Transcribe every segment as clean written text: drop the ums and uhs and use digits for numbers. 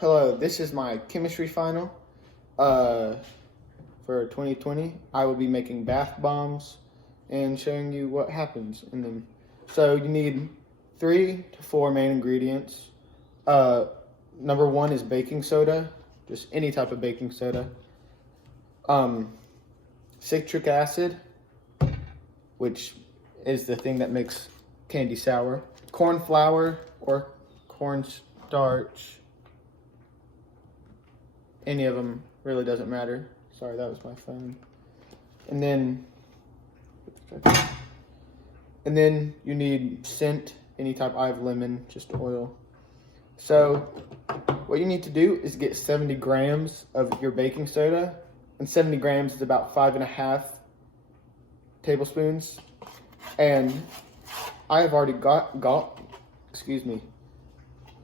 Hello, this is my chemistry final for 2020. I will be making bath bombs and showing you what happens in them. So you need 3 to 4 main ingredients. Number 1 is baking soda, just any type of baking soda. Citric acid, which is the thing that makes candy sour. Corn flour or cornstarch. Any of them really doesn't matter. Sorry, that was my phone. And then you need scent, any type. I have lemon, just oil. So what you need to do is get 70 grams of your baking soda, and 70 grams is about 5.5 tablespoons. And I have already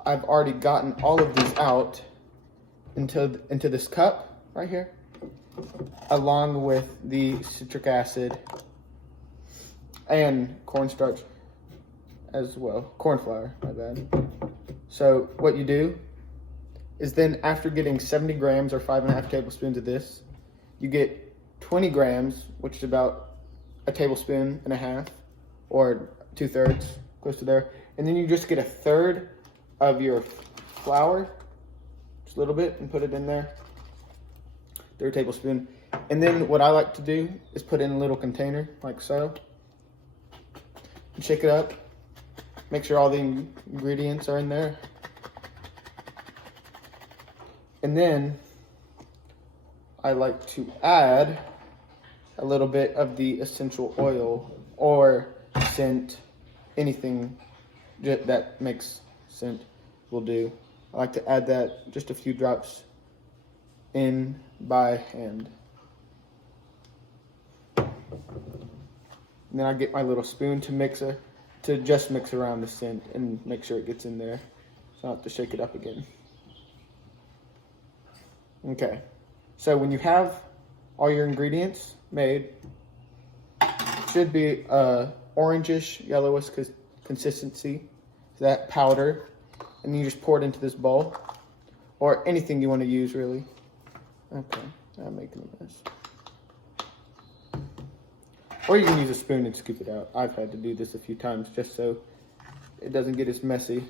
I've already gotten all of these out into this cup right here, along with the citric acid and cornstarch as well. Corn flour, my bad. So what you do is then, after getting 70 grams or 5.5 tablespoons of this, you get 20 grams, which is about 1.5 tablespoons or 2/3, close to there. And then you just get 1/3 of your flour, just a little bit, and put it in there, 1/3 tablespoon. And then what I like to do is put in a little container like so, and shake it up, make sure all the ingredients are in there. And then I like to add a little bit of the essential oil or scent, anything that makes scent will do. I like to add that, just a few drops in by hand. And then I get my little spoon to just mix around the scent and make sure it gets in there, so I don't have to shake it up again. Okay, so when you have all your ingredients made, it should be orangish, yellowish consistency, that powder, and then you just pour it into this bowl, or anything you want to use, really. Okay, I'm making a mess. Or you can use a spoon and scoop it out. I've had to do this a few times just so it doesn't get as messy.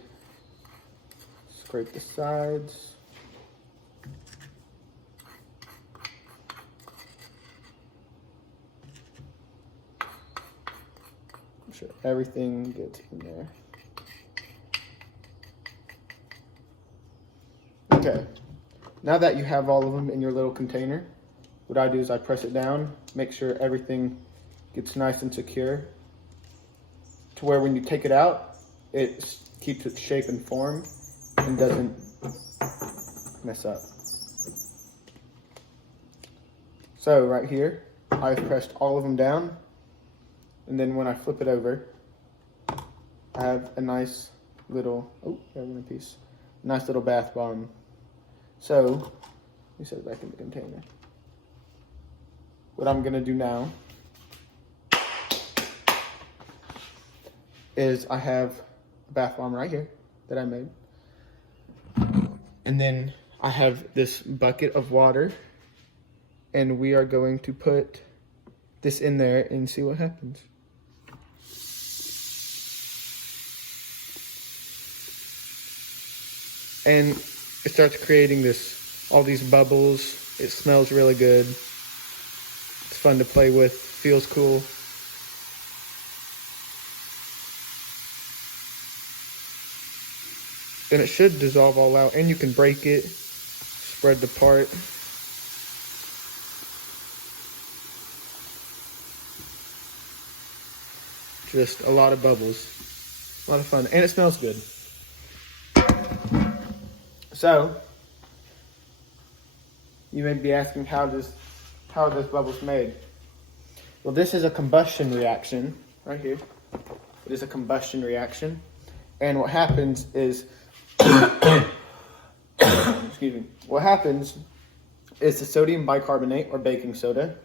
Scrape the sides. I'm sure everything gets in there. Okay, now that you have all of them in your little container, what I do is I press it down, make sure everything gets nice and secure, to where when you take it out, it keeps its shape and form and doesn't mess up. So right here, I've pressed all of them down, and then when I flip it over, I have a nice little, nice little bath bomb. So, let me set it back in the container. What I'm gonna do now is I have a bath bomb right here that I made. And then I have this bucket of water, and we are going to put this in there and see what happens. And it starts creating all these bubbles. It smells really good. It's fun to play with, feels cool. Then it should dissolve all out, and you can break it, spread the part. Just a lot of bubbles, a lot of fun, and it smells good. So, you may be asking, how are those bubbles made? Well, this is a combustion reaction right here. It is a combustion reaction, and what happens is, excuse me. What happens is the sodium bicarbonate, or baking soda,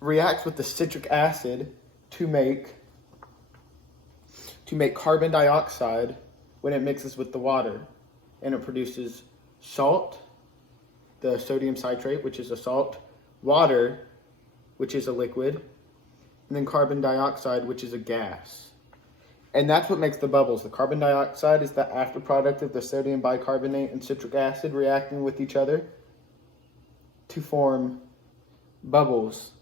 reacts with the citric acid to make carbon dioxide when it mixes with the water, and it produces salt, the sodium citrate, which is a salt, water, which is a liquid, and then carbon dioxide, which is a gas. And that's what makes the bubbles. The carbon dioxide is the after product of the sodium bicarbonate and citric acid reacting with each other to form bubbles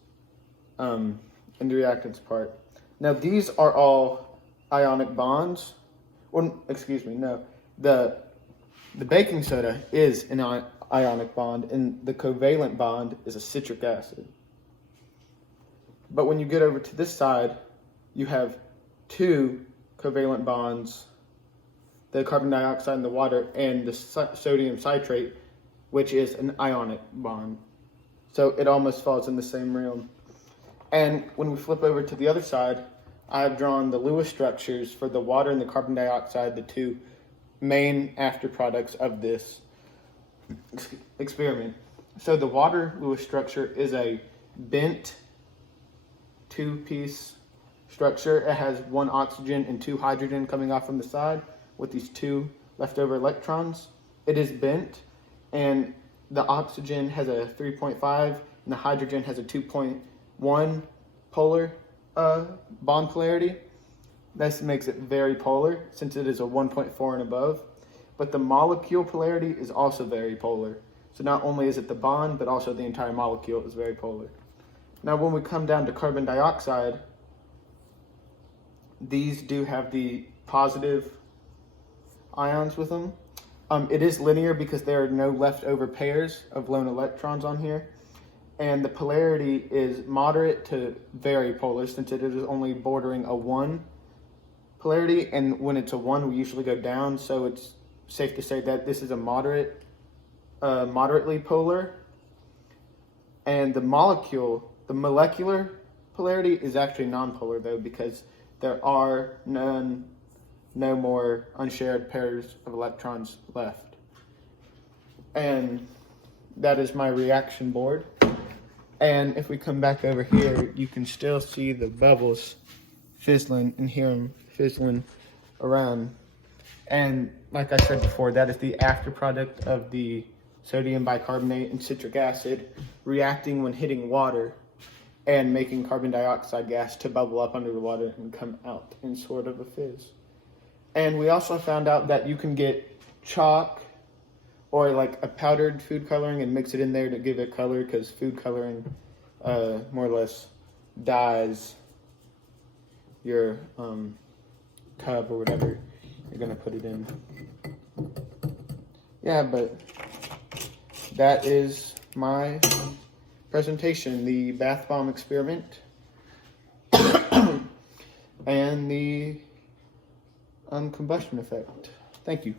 in the reactants part. Now these are all ionic bonds, or excuse me, no, the baking soda is an ionic bond, and the covalent bond is a citric acid. But when you get over to this side, you have two covalent bonds, the carbon dioxide in the water and the sodium citrate, which is an ionic bond. So it almost falls in the same realm. And when we flip over to the other side, I have drawn the Lewis structures for the water and the carbon dioxide, the two main after products of this experiment. So the water Lewis structure is a bent two-piece structure. It has one oxygen and two hydrogen coming off from the side with these two leftover electrons. It is bent, and the oxygen has a 3.5 and the hydrogen has a 2.1 polar bond polarity. This makes it very polar since it is a 1.4 and above. But the molecule polarity is also very polar. So not only is it the bond, but also the entire molecule is very polar. Now when we come down to carbon dioxide, these do have the positive ions with them. It is linear because there are no leftover pairs of lone electrons on here. And the polarity is moderate to very polar since it is only bordering a 1 polarity. And when it's a 1, we usually go down. So it's safe to say that this is a moderately polar. And the molecular polarity is actually nonpolar though, because there are no more unshared pairs of electrons left. And that is my reaction board. And if we come back over here, you can still see the bubbles fizzling and hear them fizzling around. And like I said before, that is the after product of the sodium bicarbonate and citric acid reacting when hitting water and making carbon dioxide gas to bubble up under the water and come out in sort of a fizz. And we also found out that you can get chalk or like a powdered food coloring and mix it in there to give it color, because food coloring more or less dyes your tub or whatever you're gonna put it in. Yeah, but that is my presentation, the bath bomb experiment and the combustion effect. Thank you.